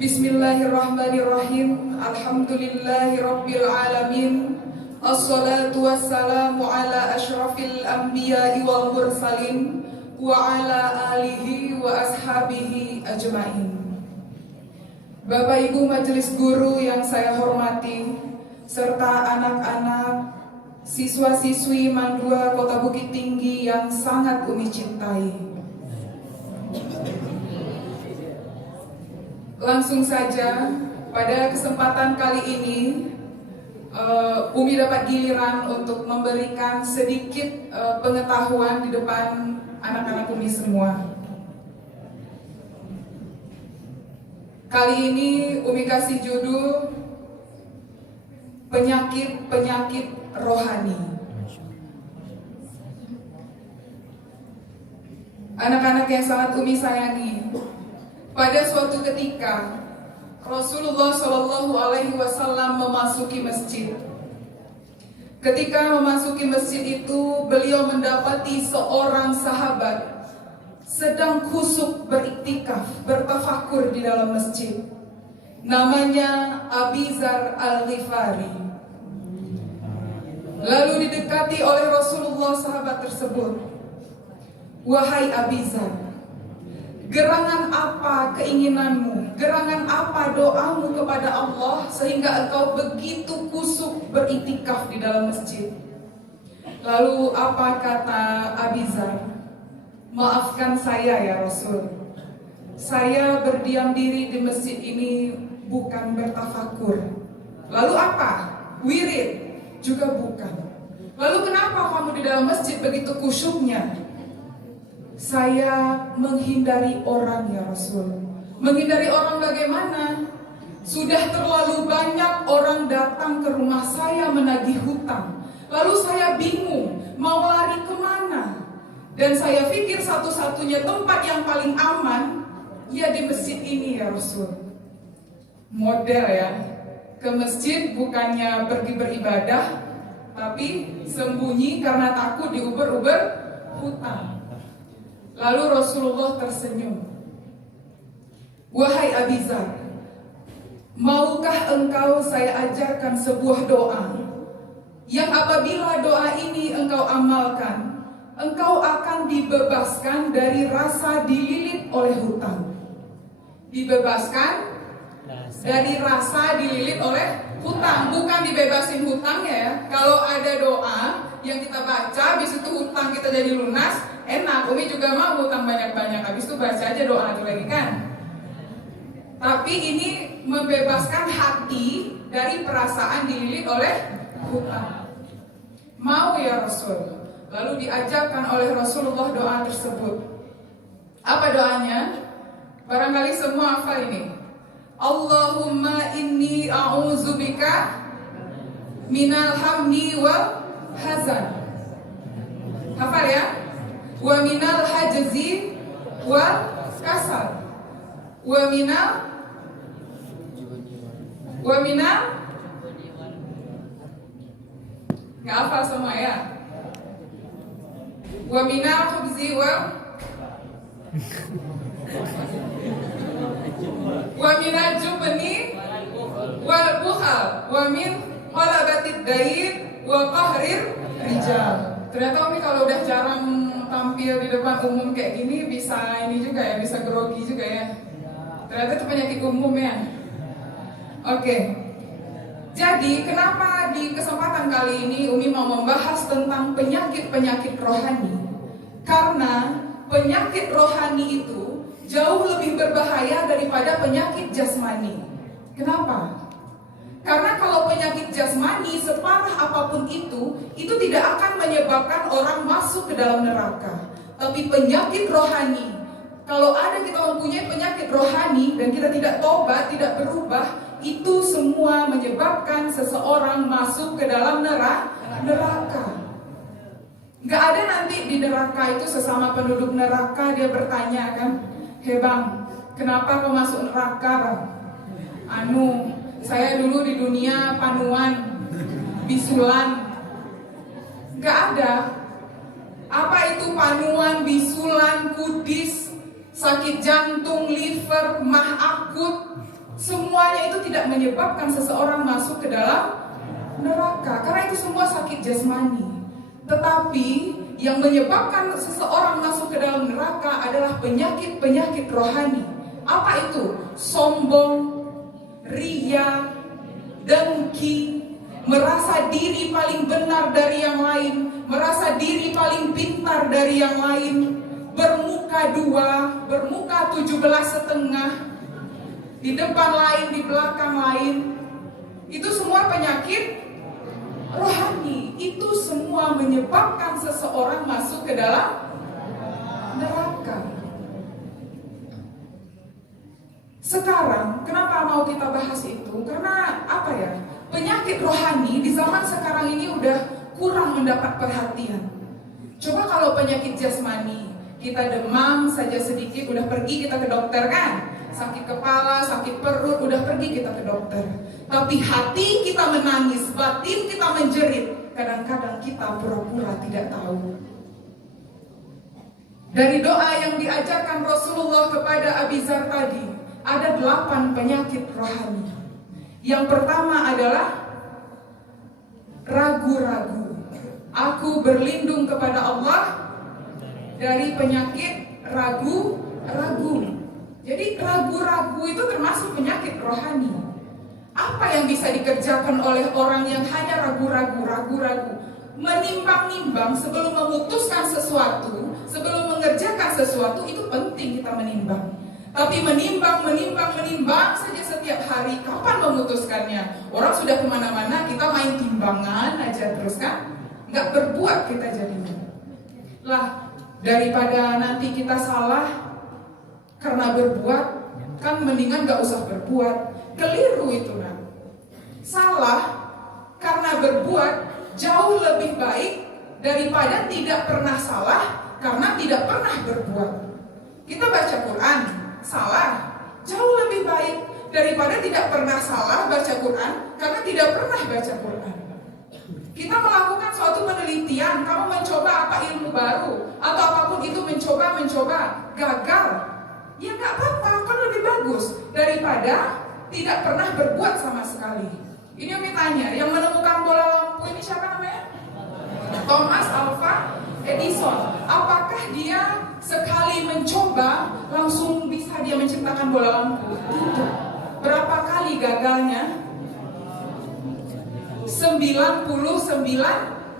Bismillahirrahmanirrahim. Alhamdulillahirabbil alamin. Assalatu wassalamu ala asyrafil anbiya'i wal mursalin wa ala alihi wa ashabihi ajmain. Bapak Ibu majelis guru yang saya hormati, serta anak-anak, siswa-siswi Mandua Kota Bukit Tinggi yang sangat Umi cintai. Langsung saja, pada kesempatan kali ini Umi dapat giliran untuk memberikan sedikit pengetahuan di depan anak-anak Umi semua. Kali ini Umi kasih judul penyakit-penyakit rohani. Anak-anak yang sangat Umi sayangi, pada suatu ketika Rasulullah Shallallahu Alaihi Wasallam memasuki masjid. Ketika memasuki masjid itu, beliau mendapati seorang sahabat sedang khusyuk beriktikaf, bertafakur di dalam masjid. Namanya Abi Dzar Al-Ghifari. Lalu didekati oleh Rasulullah sahabat tersebut. Wahai Abi Dzar, gerangan apa keinginanmu? Gerangan apa doamu kepada Allah sehingga engkau begitu khusyuk beriktikaf di dalam masjid? Lalu apa kata Abi Dzar? Maafkan saya ya Rasul, saya berdiam diri di masjid ini bukan bertafakur. Lalu apa? Wirid? Juga bukan. Lalu kenapa kamu di dalam masjid begitu khusyuknya? Saya menghindari orang ya Rasul. Menghindari orang bagaimana? Sudah terlalu banyak orang datang ke rumah saya menagih hutang. Lalu saya bingung mau lari kemana. Dan saya pikir satu-satunya tempat yang paling aman ya di masjid ini ya Rasul. Model ya, ke masjid bukannya pergi beribadah, tapi sembunyi karena takut diuber-uber hutang. Lalu Rasulullah tersenyum. Wahai Abi Dzar, maukah engkau saya ajarkan sebuah doa yang apabila doa ini engkau amalkan, engkau akan dibebaskan dari rasa dililit oleh hutang. Dibebaskan dari rasa dililit oleh hutang, bukan dibebasin hutangnya ya. Kalau ada doa yang kita baca, habis itu hutang kita jadi lunas, enak. Umi juga mau hutang banyak-banyak, habis itu baca aja doa itu lagi kan. Tapi ini membebaskan hati dari perasaan dililit oleh hutang. Mau ya Rasul? Lalu diajarkan oleh Rasulullah doa tersebut. Apa doanya? Barangkali semua hafal ini. Allahumma inni a'udzubika minal hamdi wal hazan. Hafal ya? Wa minal hajzi wal kasal. Wa minal nggak hafal semua ya? Wa minal khubzi wa minal jubni wal bukhal wa min qalabatid dain wa qahrir rijal. Ternyata Umi kalau udah jarang tampil di depan umum kayak gini bisa ini juga ya, bisa grogi juga ya. Ternyata itu penyakit umum ya. Oke. Jadi kenapa di kesempatan kali ini Umi mau membahas tentang penyakit-penyakit rohani? Karena penyakit rohani itu jauh lebih berbahaya daripada penyakit jasmani. Kenapa? Karena kalau penyakit jasmani separah apapun itu tidak akan menyebabkan orang masuk ke dalam neraka. Tapi penyakit rohani, kalau ada kita mempunyai penyakit rohani dan kita tidak tobat, tidak berubah, itu semua menyebabkan seseorang masuk ke dalam neraka. Gak ada nanti di neraka itu sesama penduduk neraka dia bertanya kan, "Hei bang, kenapa kau masuk neraka bang?" Saya dulu di dunia panuan, bisulan. Gak ada. Apa itu panuan, bisulan, kudis, sakit jantung, liver, mah akut, semuanya itu tidak menyebabkan seseorang masuk ke dalam neraka, karena itu semua sakit jasmani. Tetapi yang menyebabkan seseorang masuk ke dalam neraka adalah penyakit-penyakit rohani. Apa itu? Sombong, ria, dengki, merasa diri paling benar dari yang lain, merasa diri paling pintar dari yang lain, bermuka dua, bermuka 17,5, di depan lain, di belakang lain. Itu semua penyakit rohani. Itu semua menyebabkan seseorang masuk ke dalam neraka. Sekarang, kenapa mau kita bahas itu? Karena apa ya? Penyakit rohani di zaman sekarang ini udah kurang mendapat perhatian. Coba kalau penyakit jasmani, kita demam saja sedikit udah pergi kita ke dokter kan? Sakit kepala, sakit perut, udah pergi kita ke dokter. Tapi hati kita menangis, batin kita menjerit. Kadang-kadang kita pura-pura tidak tahu. Dari doa yang diajarkan Rasulullah kepada Abi Dzar tadi, ada 8 penyakit rohani. Yang pertama adalah ragu-ragu. Aku berlindung kepada Allah dari penyakit ragu-ragu. Jadi ragu-ragu itu termasuk penyakit rohani. Apa yang bisa dikerjakan oleh orang yang hanya ragu-ragu? Menimbang-nimbang sebelum memutuskan sesuatu, sebelum mengerjakan sesuatu, itu penting kita menimbang. Tapi menimbang saja setiap hari, kapan memutuskannya? Orang sudah kemana-mana, kita main timbangan aja terus kan? Nggak berbuat kita jadinya. Lah, daripada nanti kita salah karena berbuat, kan mendingan gak usah berbuat. Keliru itu nah. Salah karena berbuat jauh lebih baik daripada tidak pernah salah karena tidak pernah berbuat. Kita baca Quran, salah jauh lebih baik daripada tidak pernah salah baca Quran karena tidak pernah baca Quran. Kita melakukan suatu penelitian, kamu mencoba apa ilmu baru atau apapun itu, mencoba gagal. Ya nggak apa-apa, kan lebih bagus daripada tidak pernah berbuat sama sekali. Ini yang ditanya, yang menemukan bola lampu ini siapa namanya? Thomas Alva Edison. Apakah dia sekali mencoba langsung bisa dia menciptakan bola lampu? Tidak. Berapa kali gagalnya? 99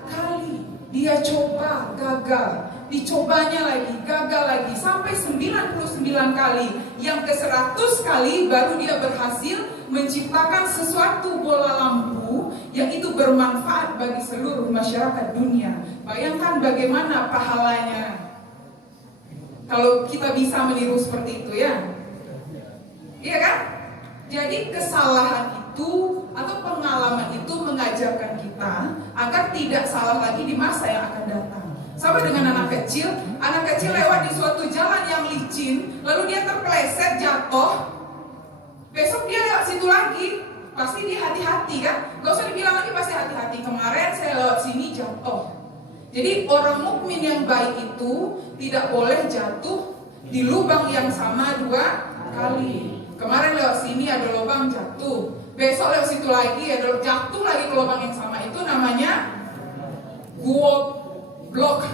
kali. Dia coba, gagal. Dicobanya lagi, gagal lagi, sampai 99 kali. Yang ke 100 kali baru dia berhasil menciptakan sesuatu bola lampu yang itu bermanfaat bagi seluruh masyarakat dunia. Bayangkan bagaimana pahalanya kalau kita bisa meniru seperti itu ya. Iya kan? Jadi kesalahan itu atau pengalaman itu mengajarkan kita agar tidak salah lagi di masa yang akan datang. Sama dengan anak kecil lewat di suatu jalan yang licin, lalu dia terpeleset jatuh. Besok dia lewat situ lagi, pasti dia hati-hati kan? Gak usah dibilang lagi, pasti hati-hati. Kemarin saya lewat sini jatuh. Jadi orang mukmin yang baik itu tidak boleh jatuh di lubang yang sama 2 kali. Kemarin lewat sini ada lubang jatuh, besok lewat situ lagi ada jatuh lagi ke lubang yang sama. Itu namanya goblok.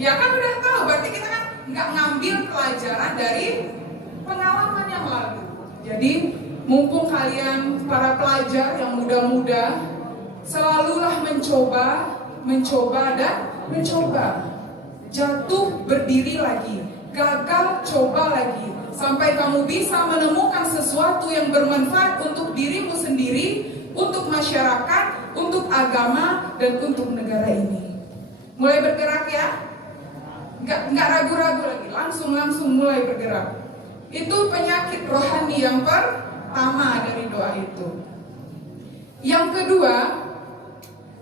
Ya kan udah tahu, berarti kita kan nggak ngambil pelajaran dari pengalaman yang lalu. Jadi mumpung kalian para pelajar yang muda-muda, selalulah mencoba dan mencoba. Jatuh, berdiri lagi, gagal, coba lagi, sampai kamu bisa menemukan sesuatu yang bermanfaat untuk dirimu sendiri, untuk masyarakat, untuk agama, dan untuk negara ini. Mulai bergerak ya, nggak ragu-ragu lagi, langsung mulai bergerak. Itu penyakit rohani yang pertama dari doa itu. Yang kedua,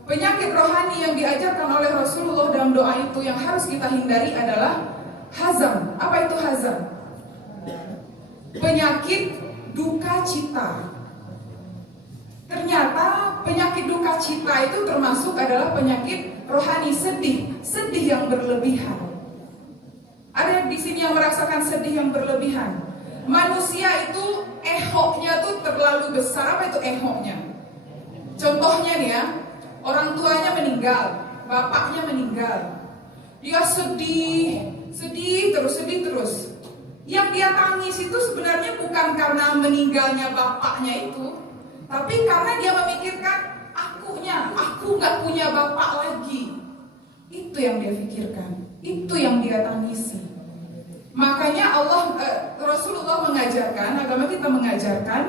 penyakit rohani yang diajarkan oleh Rasulullah dalam doa itu yang harus kita hindari adalah hazan. Apa itu hazan? Penyakit duka cita. Ternyata penyakit duka cita itu termasuk adalah penyakit rohani, sedih yang berlebihan. Ada di sini yang merasakan sedih yang berlebihan. Manusia itu ehoknya tuh terlalu besar. Apa itu ehoknya? Contohnya nih ya, orang tuanya meninggal, bapaknya meninggal. Dia sedih terus. Yang dia tangis itu sebenarnya bukan karena meninggalnya bapaknya itu, tapi karena dia memikirkan aku nggak punya bapak lagi. Itu yang dia pikirkan, itu yang dia tangisi. Makanya Rasulullah mengajarkan, agama kita mengajarkan,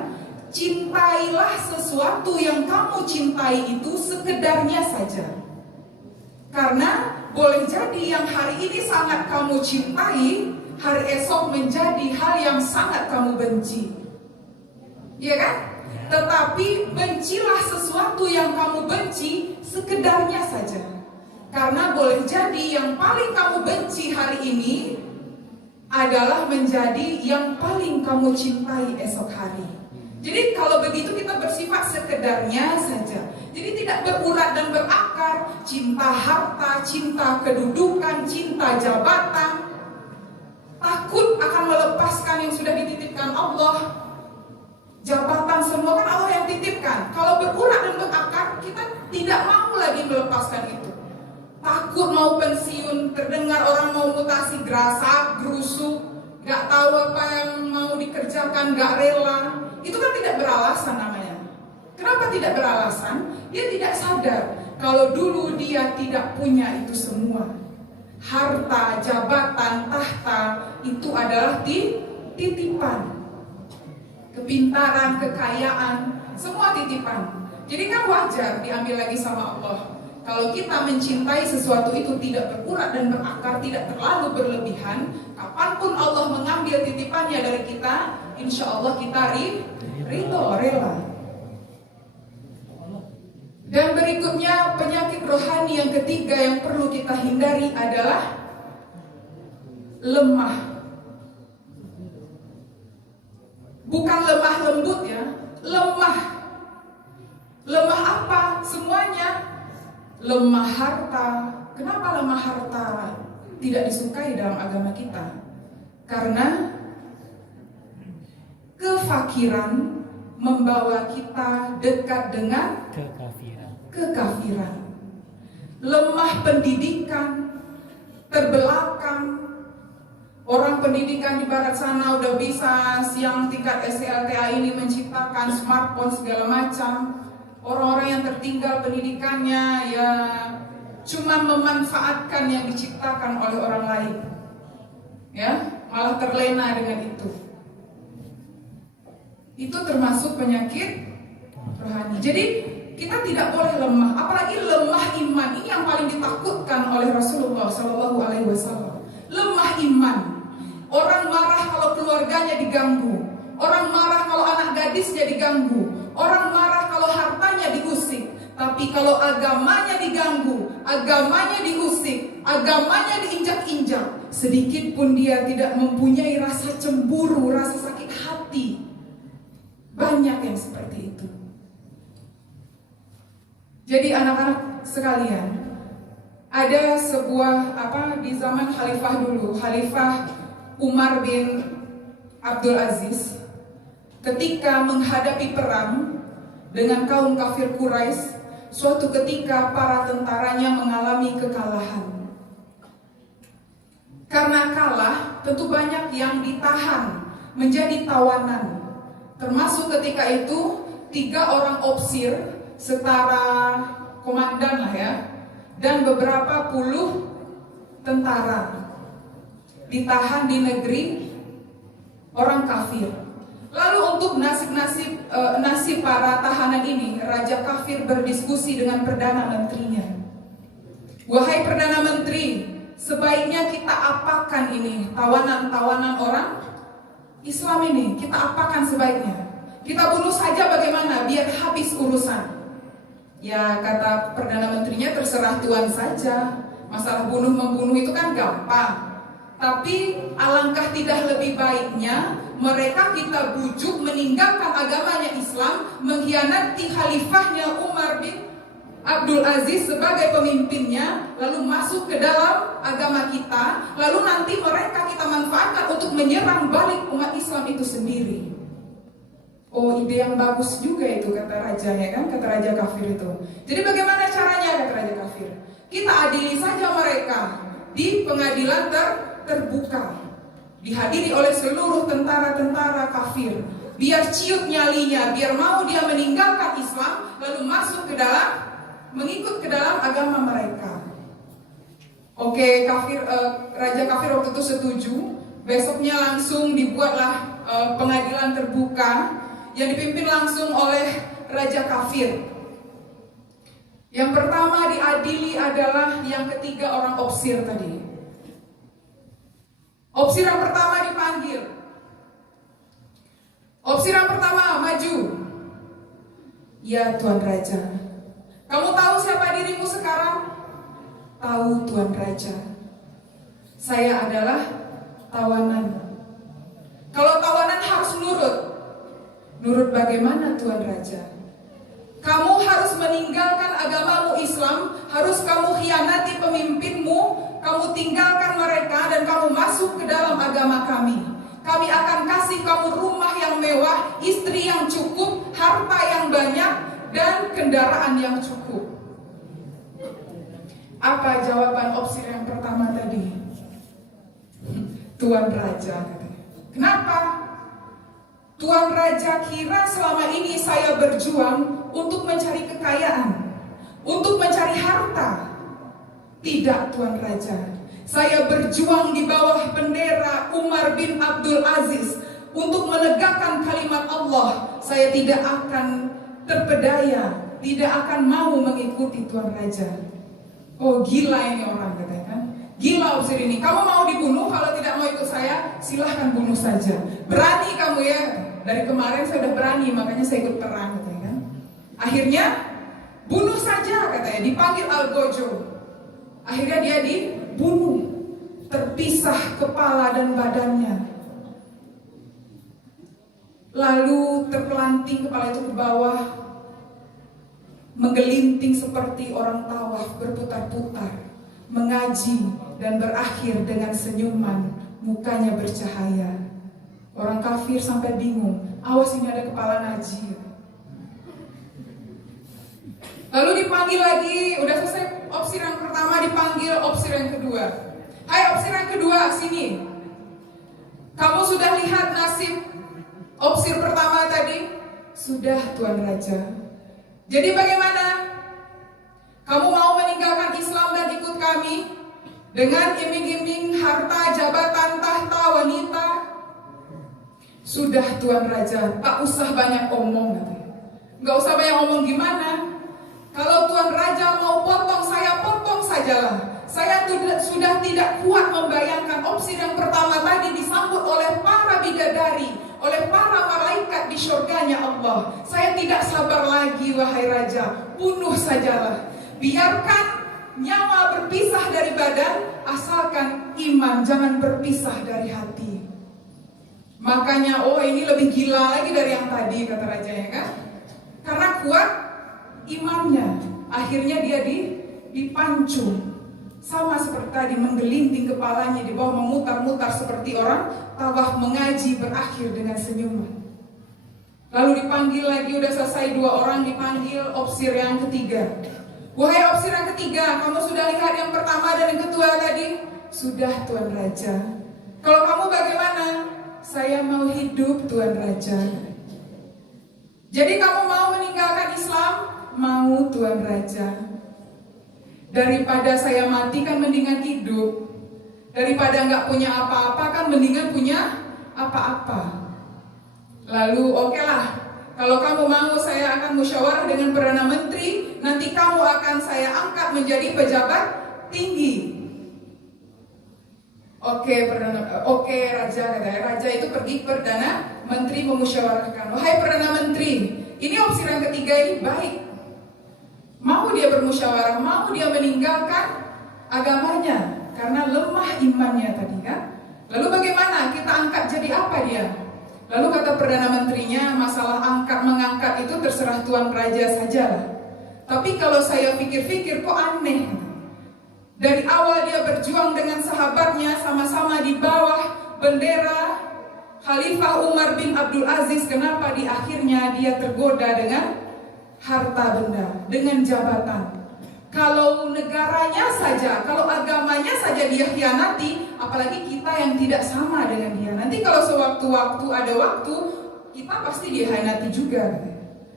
cintailah sesuatu yang kamu cintai itu sekedarnya saja. Karena boleh jadi yang hari ini sangat kamu cintai, hari esok menjadi hal yang sangat kamu benci. Iya kan? Tetapi bencilah sesuatu yang kamu benci sekedarnya saja. Karena boleh jadi yang paling kamu benci hari ini adalah menjadi yang paling kamu cintai esok hari. Jadi kalau begitu kita bersifat sekedarnya saja. Jadi tidak berurat dan berakar, cinta harta, cinta kedudukan, cinta jabatan, takut akan melepaskan yang sudah dititipkan Allah. Jabatan semua kan Allah yang titipkan. Kalau berurat dan berakar, kita tidak mau lagi melepaskan itu. Takut mau pensiun, terdengar orang mau mutasi, gerasak, gerusuk, gak tahu apa yang mau dikerjakan, gak rela. Itu kan tidak beralasan namanya. Kenapa tidak beralasan? Dia tidak sadar kalau dulu dia tidak punya itu semua. Harta, jabatan, tahta itu adalah titipan. Kepintaran, kekayaan, semua titipan. Jadi kan wajar diambil lagi sama Allah. Kalau kita mencintai sesuatu itu tidak berurat dan berakar, tidak terlalu berlebihan, kapanpun Allah mengambil titipannya dari kita, insya Allah kita ridho, rela. Dan berikutnya penyakit rohani yang ketiga yang perlu kita hindari adalah lemah. Bukan lemah lembut ya, lemah. Lemah apa? Semuanya. Lemah harta. Kenapa lemah harta tidak disukai dalam agama kita? Karena kefakiran membawa kita dekat dengan kekafiran. Lemah pendidikan, terbelakang. Orang pendidikan di barat sana udah bisa siang tingkat SLTA ini menciptakan smartphone segala macam. Orang-orang yang tertinggal pendidikannya ya cuma memanfaatkan yang diciptakan oleh orang lain. Ya, malah terlena dengan itu. Itu termasuk penyakit rohani. Jadi kita tidak boleh lemah, apalagi lemah iman. Ini yang paling ditakutkan oleh Rasulullah SAW. Lemah iman. Orang marah kalau keluarganya diganggu. Orang marah kalau anak gadisnya diganggu. Orang marah kalau hartanya diusik. Tapi kalau agamanya diganggu, agamanya diusik, agamanya diinjak-injak, sedikit pun dia tidak mempunyai rasa cemburu, rasa sakit hati. Banyak yang seperti itu. Jadi anak-anak sekalian, ada sebuah di zaman khalifah dulu, Khalifah Umar bin Abdul Aziz, ketika menghadapi perang dengan kaum kafir Quraisy, suatu ketika para tentaranya mengalami kekalahan. Karena kalah, tentu banyak yang ditahan menjadi tawanan. Termasuk ketika itu 3 orang opsir setara komandan lah ya, dan beberapa puluh tentara ditahan di negeri orang kafir. Lalu untuk nasib para tahanan ini, Raja kafir berdiskusi dengan Perdana Menterinya. Wahai Perdana Menteri, sebaiknya kita apakan ini tawanan-tawanan orang Islam ini? Kita apakan sebaiknya? Kita bunuh saja bagaimana biar habis urusan? Ya kata Perdana Menterinya, terserah Tuan saja. Masalah bunuh-membunuh itu kan gampang. Tapi alangkah tidak lebih baiknya mereka kita bujuk meninggalkan agamanya Islam, mengkhianati khalifahnya Umar bin Abdul Aziz sebagai pemimpinnya, lalu masuk ke dalam agama kita, lalu nanti mereka kita manfaatkan untuk menyerang balik umat Islam itu sendiri. Oh, ide yang bagus juga itu, kata raja, ya kan, kata raja kafir itu. Jadi bagaimana caranya, kata raja kafir? Kita adili saja mereka di pengadilan terbuka, dihadiri oleh seluruh tentara-tentara kafir. Biar ciut nyalinya, biar mau dia meninggalkan Islam, lalu masuk ke dalam, mengikut ke dalam agama mereka. Oke, raja kafir waktu itu setuju. Besoknya langsung dibuatlah pengadilan terbuka yang dipimpin langsung oleh raja kafir. Yang pertama diadili adalah yang ketiga orang opsir tadi. Opsir yang pertama dipanggil. Opsir yang pertama maju. Ya Tuan Raja, kamu tahu siapa dirimu sekarang? Tahu Tuan Raja, saya adalah tawanan. Kalau tawanan harus nurut. Nurut bagaimana Tuan Raja? Kamu harus meninggalkan agamamu Islam, harus kamu khianati pemimpinmu, kamu tinggalkan mereka dan kamu masuk ke dalam agama kami. Kami akan kasih kamu rumah yang mewah, istri yang cukup, harta yang banyak, dan kendaraan yang cukup. Apa jawaban opsi yang pertama tadi? Tuan Raja. Kenapa? Tuan Raja kira selama ini saya berjuang untuk mencari kekayaan, untuk mencari harta. Tidak, Tuan Raja. Saya berjuang di bawah bendera Umar bin Abdul Aziz untuk menegakkan kalimat Allah. Saya tidak akan terpedaya, tidak akan mau mengikuti Tuan Raja. Oh, gila ini orang, katanya kan. Gila opsir ini. Kamu mau dibunuh, kalau tidak mau ikut saya, silahkan bunuh saja. Berani kamu ya. Dari kemarin saya udah berani, makanya saya ikut perang, katanya kan. Akhirnya bunuh saja, katanya. Dipanggil Algojo. Akhirnya dia dibunuh, terpisah kepala dan badannya. Lalu terpelanting kepala itu ke bawah, menggelinting seperti orang tawaf, berputar-putar, mengaji dan berakhir dengan senyuman, mukanya bercahaya. Orang kafir sampai bingung, awas ini ada kepala ngaji. Lalu dipanggil lagi, udah selesai opsi yang pertama, dipanggil opsi yang kedua. Hai opsi yang kedua, sini. Kamu sudah lihat nasib opsi pertama tadi? Sudah Tuan Raja. Jadi bagaimana? Kamu mau meninggalkan Islam dan ikut kami? Dengan iming-iming harta, jabatan, tahta, wanita? Sudah Tuan Raja, tak usah banyak omong. Gak usah banyak omong gimana? Kalau Tuan Raja mau potong, saya potong sajalah. Saya sudah tidak kuat membayangkan opsi yang pertama tadi disambut oleh para bidadari, oleh para malaikat di syurganya Allah. Saya tidak sabar lagi, wahai Raja, bunuh sajalah. Biarkan nyawa berpisah dari badan, asalkan iman jangan berpisah dari hati. Makanya, oh ini lebih gila lagi dari yang tadi, kata Raja, ya kan? Karena kuat imannya. Akhirnya dia dipancung. Sama seperti tadi, menggelinting kepalanya di bawah, memutar-mutar seperti orang tawaf mengaji, berakhir dengan senyuman. Lalu dipanggil lagi, udah selesai dua orang, dipanggil opsir yang ketiga. Wahai opsir yang ketiga, kamu sudah lihat yang pertama dan yang kedua tadi? Sudah Tuan Raja. Kalau kamu bagaimana? Saya mau hidup Tuan Raja. Jadi kamu mau meninggalkan Islam? Mau Tuan Raja. Daripada saya mati kan mendingan hidup. Daripada nggak punya apa-apa kan mendingan punya apa-apa. Lalu oke lah, kalau kamu mau saya akan musyawarah dengan Perdana Menteri. Nanti kamu akan saya angkat menjadi pejabat tinggi. Oke Raja, katanya. Raja itu pergi ke Perdana Menteri memusyawarahkan. Wahai Perdana Menteri, ini opsi yang ketiga ini baik. Mau dia bermusyawarah, mau dia meninggalkan agamanya karena lemah imannya tadi kan. Lalu bagaimana? Kita angkat jadi apa dia? Lalu kata Perdana Menterinya, masalah mengangkat itu terserah Tuan Raja sajalah. Tapi kalau saya pikir-pikir kok aneh. Dari awal dia berjuang dengan bendera Khalifah Umar bin Abdul Aziz, kenapa di akhirnya dia tergoda dengan harta benda, dengan jabatan? Kalau negaranya saja, kalau agamanya saja dia khianati, apalagi kita yang tidak sama dengan dia. Nanti kalau sewaktu-waktu ada waktu, kita pasti dikhianati juga.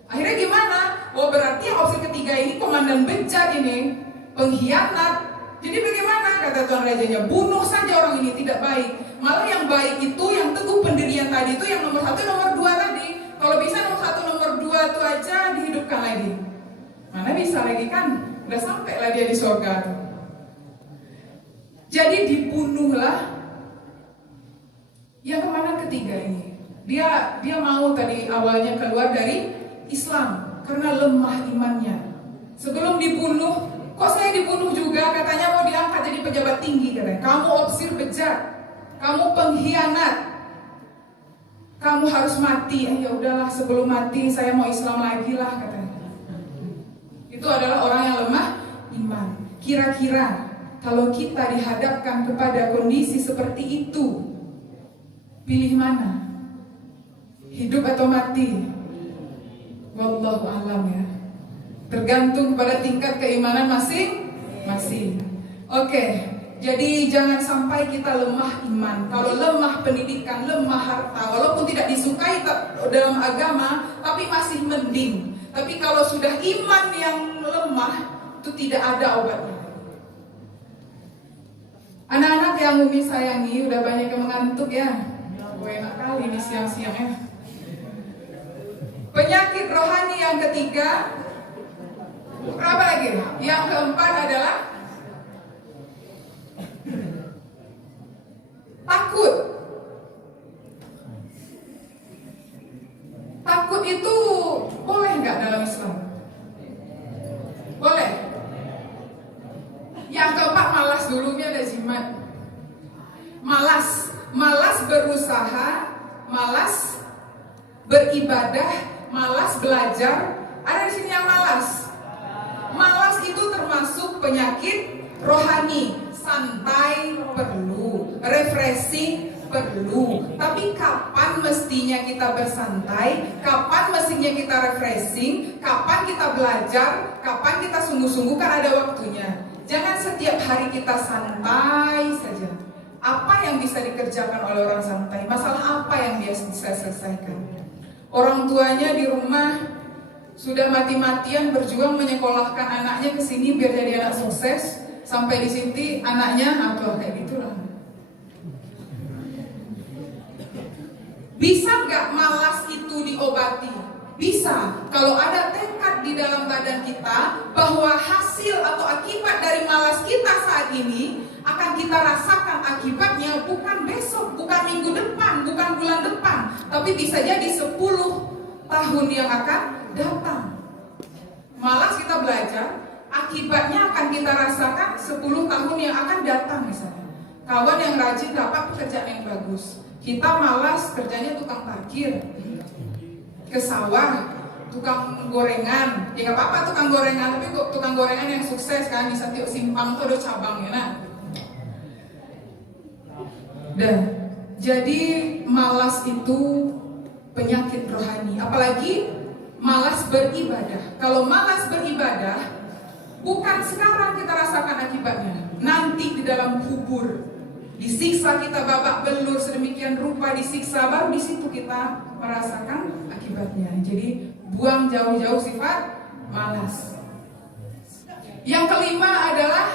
Akhirnya gimana? Oh, berarti yang opsi ketiga ini komandan bejat ini, pengkhianat. Jadi bagaimana? Kata tuan rajanya, bunuh saja orang ini, tidak baik. Malah yang baik itu, yang teguh pendirian tadi itu, yang nomor 1, nomor 2 tadi. Kalau bisa nomor 1, nomor 2 itu aja dihidupkan lagi. Mana bisa lagi kan? Udah sampai lah dia di surga tuh. Jadi dibunuhlah yang komandan ketiga ini. Dia mau tadi awalnya keluar dari Islam karena lemah imannya. Sebelum dibunuh, kok saya dibunuh juga? Katanya mau diangkat jadi pejabat tinggi katanya. Kamu opsir bejat, kamu pengkhianat, kamu harus mati. Ya udahlah, sebelum mati saya mau Islam lagi lah katanya. Itu adalah orang yang lemah iman. Kira-kira kalau kita dihadapkan kepada kondisi seperti itu, pilih mana? Hidup atau mati? Wallahu a'lam ya. Tergantung pada tingkat keimanan masing-masing. Oke, jadi jangan sampai kita lemah iman. Kalau lemah pendidikan, lemah harta, walaupun tidak disukai dalam agama, tapi masih mending. Tapi kalau sudah iman yang lemah, itu tidak ada obatnya. Anak-anak yang Umi sayangi, udah banyak yang mengantuk ya. Gue enak kali ini siang-siang ya. Penyakit rohani yang ketiga, berapa lagi? Yang keempat adalah takut. Takut itu boleh nggak dalam Islam? Boleh. Yang keempat malas, dulunya ada jimat. Malas berusaha, malas beribadah, malas belajar. Ada di sini yang malas. Malas itu termasuk penyakit rohani. Santai perlu, refreshing perlu. Tapi kapan mestinya kita bersantai? Kapan mestinya kita refreshing? Kapan kita belajar? Kapan kita sungguh-sungguh? Kan ada waktunya. Jangan setiap hari kita santai saja. Apa yang bisa dikerjakan oleh orang santai? Masalah apa yang dia bisa selesaikan? Orang tuanya di rumah sudah mati-matian berjuang menyekolahkan anaknya ke sini biar jadi anak sukses. Sampai di sini anaknya atau kayak gitulah. Bisa nggak malas itu diobati? Bisa. Kalau ada tekad di dalam badan kita bahwa hasil atau akibat dari malas kita saat ini akan kita rasakan akibatnya bukan besok, bukan minggu depan, bukan bulan depan, tapi bisa jadi 10 tahun yang akan datang. Malas kita belajar, akibatnya akan kita rasakan 10 tahun yang akan datang misalnya. Kawan yang rajin dapat pekerjaan yang bagus. Kita malas kerjanya tukang parkir, ke sawah, tukang gorengan. Ya gak apa-apa tukang gorengan, tapi tukang gorengan yang sukses kan di setiap simpang tuh ada cabangnya. Nah, dan jadi malas itu penyakit rohani. Apalagi malas beribadah. Kalau malas beribadah, bukan sekarang kita rasakan akibatnya, nanti di dalam kubur disiksa kita babak belur sedemikian rupa, disiksa, baru di situ kita merasakan akibatnya. Jadi buang jauh-jauh sifat malas. Yang kelima adalah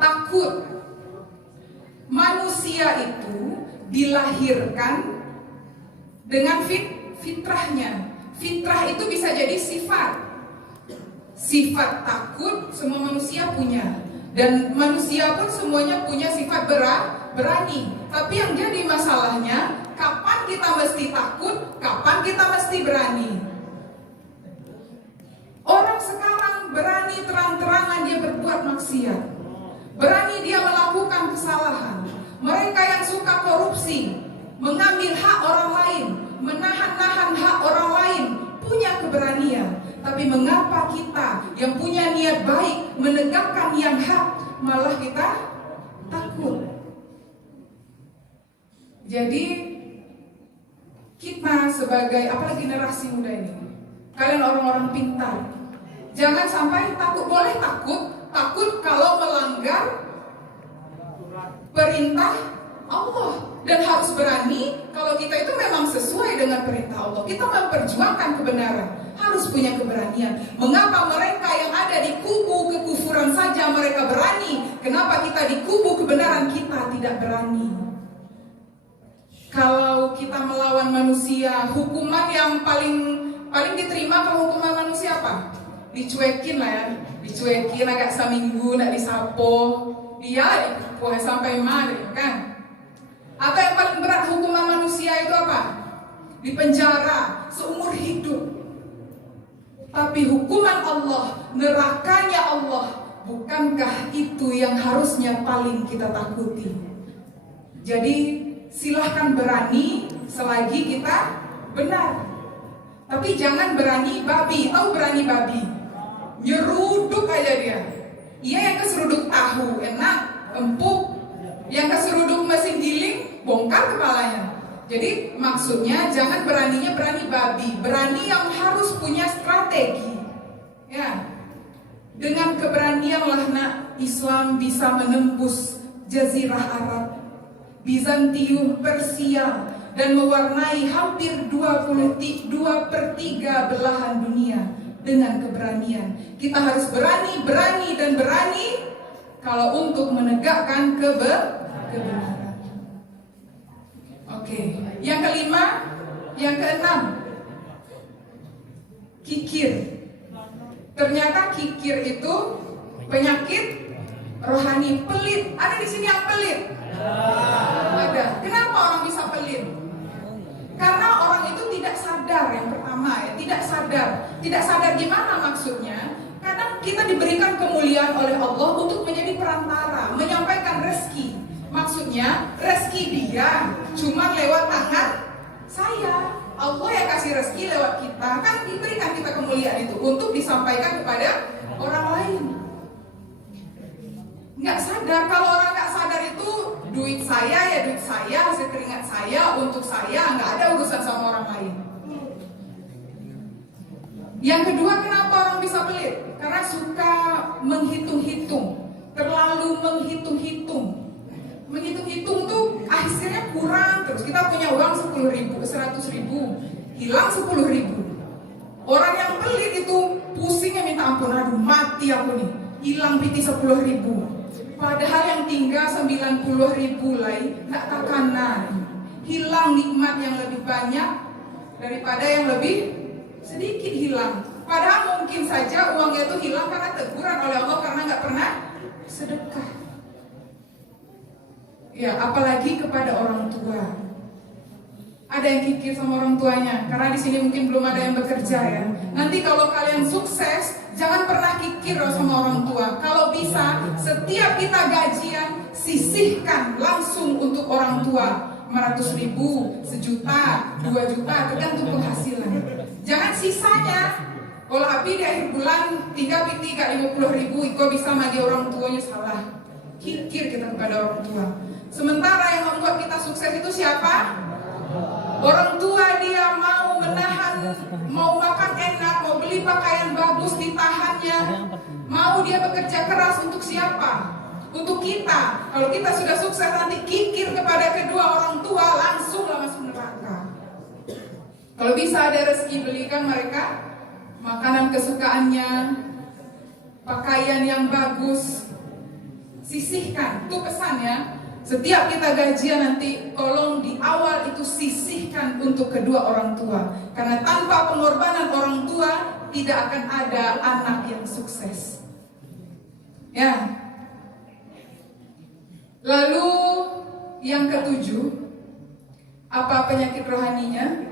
takut. Manusia itu dilahirkan dengan fitrahnya. Fitrah itu bisa jadi sifat. Sifat takut semua manusia punya. Dan manusia pun semuanya punya sifat berani. Tapi yang jadi masalahnya, kapan kita mesti takut, kapan kita mesti berani. Orang sekarang berani terang-terangan dia berbuat maksiat. Berani dia melakukan kesalahan. Mereka yang suka korupsi, mengambil hak orang lain, menahan-nahan hak orang lain, punya keberanian. Tapi mengapa kita yang punya niat baik menegakkan yang hak malah kita takut? Jadi kita sebagai, apalagi generasi muda ini, kalian orang-orang pintar, jangan sampai takut. Boleh takut kalau melanggar perintah Allah, dan harus berani kalau kita itu memang sesuai dengan perintah Allah. Kita memperjuangkan kebenaran, harus punya keberanian. Mengapa mereka yang ada di kubu kekufuran saja mereka berani? Kenapa kita di kubu kebenaran kita tidak berani? Kalau kita melawan manusia, hukuman yang paling diterima kalau hukuman manusia apa? Dicuekin lah ya, dicuekin agak seminggu, nggak disapo, dia puasa sampai maghrib kan? Atau yang paling berat hukuman manusia itu apa? Dipenjara seumur hidup. Tapi hukuman Allah, nerakanya Allah, bukankah itu yang harusnya paling kita takuti? Jadi silahkan berani selagi kita benar. Tapi jangan berani babi. Tahu berani babi? Nyeruduk aja dia. Iya, yang keseruduk tahu enak, empuk. Yang keseruduk mesin giling, bongkar kepalanya. Jadi maksudnya jangan beraninya berani babi, berani yang harus punya strategi. Ya, dengan keberanianlah nak Islam bisa menembus Jazirah Arab, Bizantium, Persia, dan mewarnai hampir 2/3 belahan dunia dengan keberanian. Kita harus berani dan berani kalau untuk menegakkan kebenaran. Oke, yang kelima, yang keenam, kikir. Ternyata kikir itu penyakit rohani, pelit. Ada di sini yang pelit? Ada. Kenapa orang bisa pelit? Karena orang itu tidak sadar. Yang pertama ya, tidak sadar. Tidak sadar gimana maksudnya? Kadang kita diberikan kemuliaan oleh Allah untuk menjadi perantara, menyampaikan rezeki. Maksudnya rezeki dia cuma lewat tangan saya. Allah yang kasih rezeki lewat kita. Kan diberikan kita kemuliaan itu untuk disampaikan kepada orang lain. Nggak sadar. Kalau orang nggak sadar itu duit saya ya duit saya, hasil keringat saya untuk saya, nggak ada urusan sama orang lain. Yang kedua, kenapa orang bisa pelit? Karena suka menghitung-hitung, terlalu menghitung-hitung. Menghitung-hitung tuh akhirnya kurang terus. Kita punya uang 10.000, 100.000, hilang 10.000. Orang yang pelit itu pusingnya minta ampun, aduh mati aku nih, hilang piti 10.000. Padahal yang tinggal 90.000 lagi, nggak takana. Hilang nikmat yang lebih banyak daripada yang lebih sedikit hilang. Padahal mungkin saja uangnya itu hilang karena teguran oleh Allah karena nggak pernah sedekah. Ya, apalagi kepada orang tua. Ada yang kikir sama orang tuanya, karena di sini mungkin belum ada yang bekerja ya. Nanti kalau kalian sukses, jangan pernah kikir sama orang tua. Kalau bisa, setiap kita gajian, sisihkan langsung untuk orang tua. 500.000, 1 juta, 2 juta, tergantung penghasilan. Jangan sisanya. Kalau Abi di akhir bulan 50.000, Iko bisa bagi orang tuanya, salah. Kikir kita kepada orang tua. Sementara yang membuat kita sukses itu siapa? Orang tua. Dia mau menahan, mau makan enak, mau beli pakaian bagus ditahannya. Mau dia bekerja keras untuk siapa? Untuk kita. Kalau kita sudah sukses nanti kikir kepada kedua orang tua, langsunglah masuk neraka. Kalau bisa ada rezeki, belikan mereka makanan kesukaannya, pakaian yang bagus, sisihkan. Itu pesannya. Setiap kita gajian nanti tolong di awal itu sisihkan untuk kedua orang tua. Karena tanpa pengorbanan orang tua tidak akan ada anak yang sukses. Ya. Lalu yang ketujuh, apa penyakit rohaninya?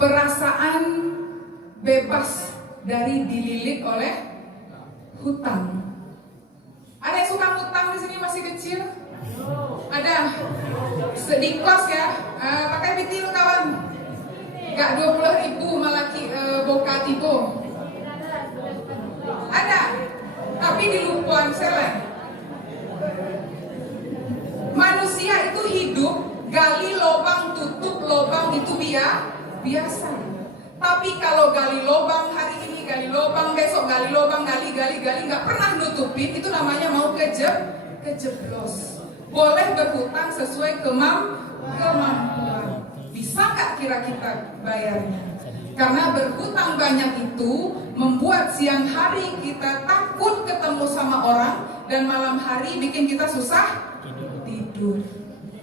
Perasaan bebas dari dililit oleh hutang. Ada yang suka hutang di sini masih kecil? Ada. Sedih kos ya. Pakai pitil kawan. Gak 20.000 malah boka tibo. Ada. Tapi di lupuan seleng. itu biasa. Tapi kalau gali lubang hari ini, gali lubang besok, gali lubang, gali, nggak pernah nutupin, itu namanya mau kejeblos. Boleh berhutang sesuai kemampuan. Bisa nggak kira kita bayarnya? Karena berhutang banyak itu membuat siang hari kita takut ketemu sama orang, dan malam hari bikin kita susah tidur.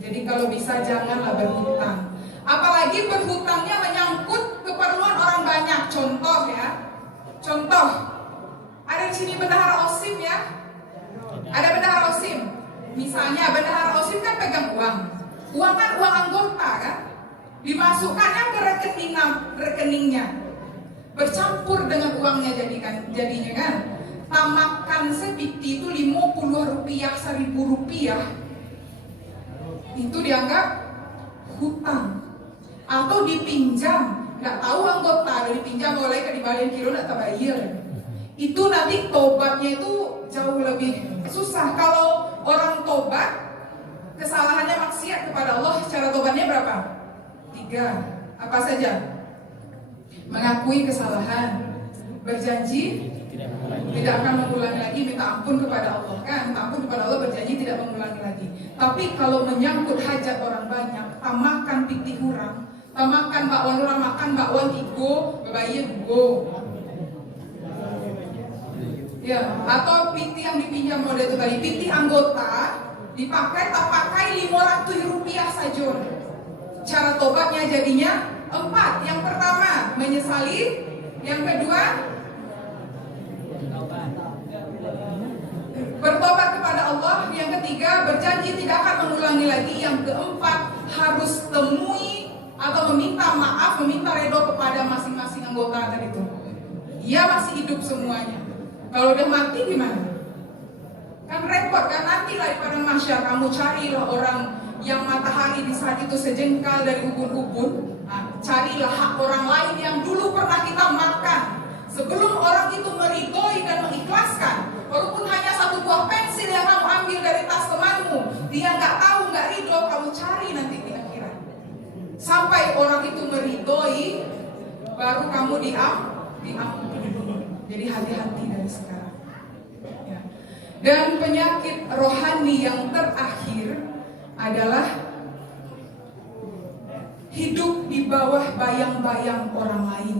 Jadi kalau bisa janganlah berhutang. Apalagi berhutangnya menyangkut keperluan orang banyak. Contoh, ada di sini bendahara OSIM ya. Ada bendahara OSIM. Misalnya bendahara OSIM kan pegang uang. Uang kan uang anggota kan. Dimasukkannya ke rekeningnya. Bercampur dengan uangnya jadinya kan. Tamakan sepiti itu 50 rupiah, 1000 rupiah. Itu dianggap hutang. Atau dipinjam, nggak tahu anggota ada dipinjam oleh kedibalian kilo nggak terbayar. Itu nanti tobatnya itu jauh lebih susah. Kalau orang tobat, kesalahannya maksiat kepada Allah, cara tobatnya berapa? 3. Apa saja? Mengakui kesalahan, berjanji tidak akan mengulangi lagi, minta ampun kepada Allah kan, minta ampun kepada Allah, berjanji tidak mengulangi lagi. Tapi kalau menyangkut hajat orang banyak, tamakan pitih hurang, tamakan bakwan orang makan bakwan tigo, bebayi dugo. Ya, atau pitih yang dipinjam model itu tadi, pitih anggota dipakai tak pakai 500 rupiah saja. Cara tobatnya jadinya 4. Yang pertama menyesali, yang kedua bertobat kepada Allah, yang ketiga berjanji tidak akan mengulangi lagi, yang keempat harus temui atau meminta maaf, meminta redho kepada masing-masing anggota tadi itu. Ia masih hidup semuanya. Kalau udah mati gimana? Kan repot kan, nanti lah di padang mahsyar kamu carilah orang yang matahari di saat itu sejengkal dari ubun-ubun. Nah, carilah hak orang lain yang dulu pernah kita makan. Sebelum orang itu meridhoi dan mengikhlaskan, walaupun hanya 1 buah pensil yang kamu ambil dari tas temanmu, dia nggak tahu, nggak ridho, kamu cari nanti di akhirat. Sampai orang itu meridhoi, baru kamu diampuni. Jadi hati-hati dari sekarang. Ya. Dan penyakit rohani yang terakhir adalah hidup di bawah bayang-bayang orang lain.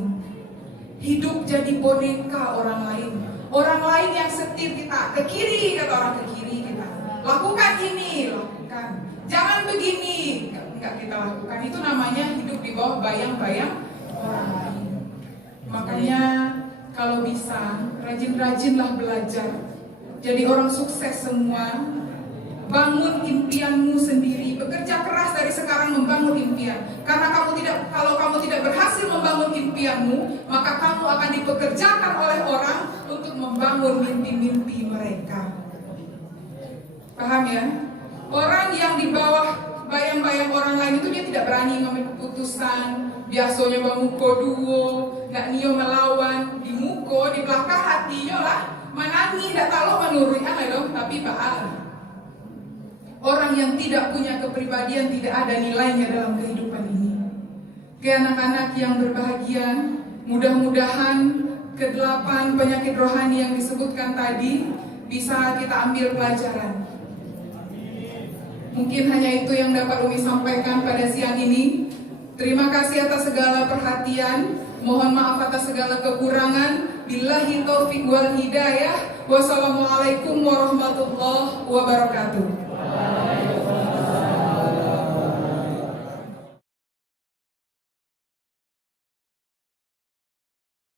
Hidup jadi boneka orang lain. Orang lain yang setir kita, ke kiri kata orang, ke kiri kita. Lakukan ini, lakukan. Jangan begini, enggak kita lakukan. Itu namanya hidup di bawah bayang-bayang orang lain. Makanya kalau bisa, rajin-rajinlah belajar. Jadi orang sukses semua. Bangun impianmu sendiri, bekerja keras dari sekarang membangun impian. Karena kalau kamu tidak berhasil membangun impianmu, maka kamu akan dipekerjakan oleh orang untuk membangun mimpi-mimpi mereka. Paham ya? Orang yang di bawah bayang-bayang orang lain itu dia tidak berani ngambil keputusan. Biasanya bamuko duo, nggak nio melawan, di muko, di belakang hatinya lah, menangi, tidak tahu menurutnya dong, tapi baal. Orang yang tidak punya kepribadian tidak ada nilainya dalam kehidupan ini. Ke anak-anak yang berbahagia, mudah-mudahan ke-8 penyakit rohani yang disebutkan tadi bisa kita ambil pelajaran. Mungkin hanya itu yang dapat Umi sampaikan pada siang ini. Terima kasih atas segala perhatian. Mohon maaf atas segala kekurangan. Billahi taufiq wal hidayah. Wassalamualaikum warahmatullahi wabarakatuh.